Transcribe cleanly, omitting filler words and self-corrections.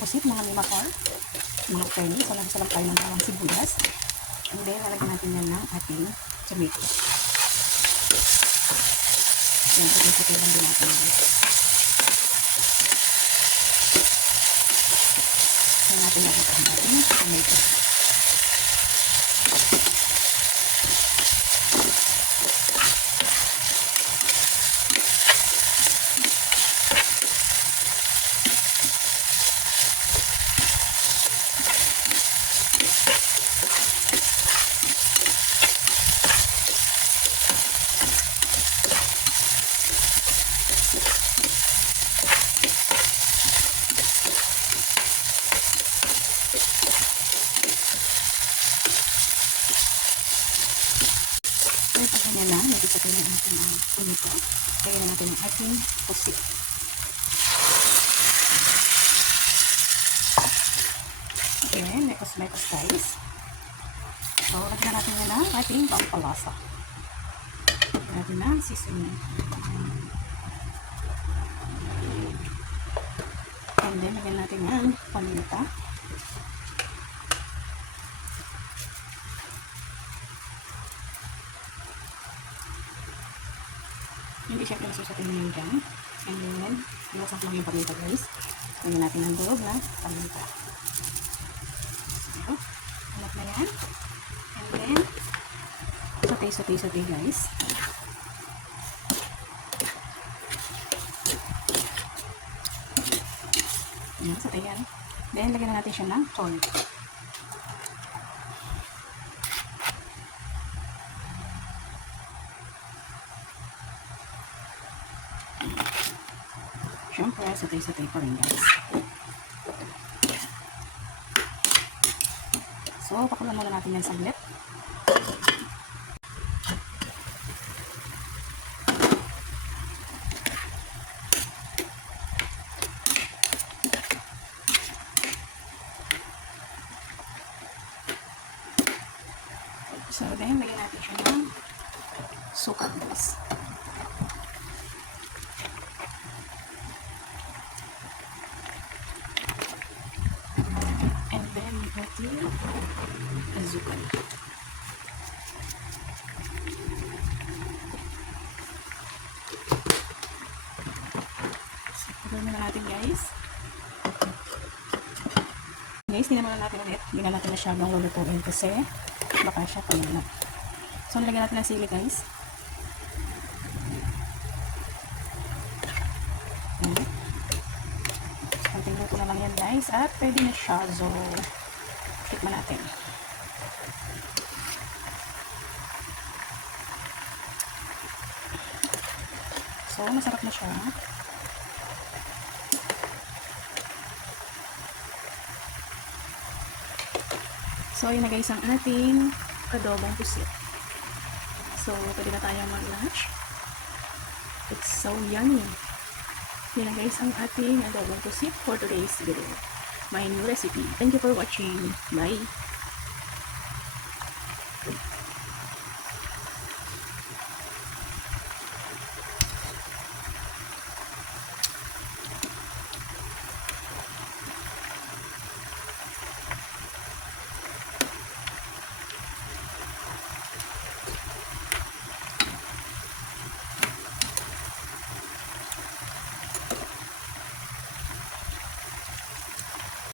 pusit, mga limakor, mga penny. So, nagsalam tayo ng bawang sibuyas. And then, lalagyan natin yan ng ating tomato. Yan, puti-puti lang din natin. So, natin lalagyan ang ating tomato. Pag ganyan lang, nagpipatay na natin ang tomato. Kaya na natin ang ating pusit. Ayan, mekos-mekos guys. So, lagyan natin na ang ating pampalasa. Lagyan natin na seasoning. And then, lagyan natin ang paminta. Hindi siya pinasusatin nyo dyan. And then, iwasak lang yung paminta guys. Lagyan natin ang durog na paminta. So, anak na yan. And then, saute guys. Ayan, saute yan. Then, lagyan na natin siya ng corn. Siyempre, satay-satay pa rin guys. So, pakulan muna natin yan saglit. So, then, lagyan natin siya ng suka guys. Ating azukan. So, pagawin na natin guys. Guys, hindi naman natin ulit. Hindi na natin masyadong lulutuin kasi baka siya pamilya. So, nalagyan natin ng sili guys. Konting luto na lang yan guys. At pwede na siya. So, tikman natin. So, masarap na siya. So, yun na guys ang ating adobong pusit. So, pwede na tayong mag-lunch. It's so yummy. Yun na guys ang ating adobong pusit for today's video. My new recipe. Thank you for watching. Bye!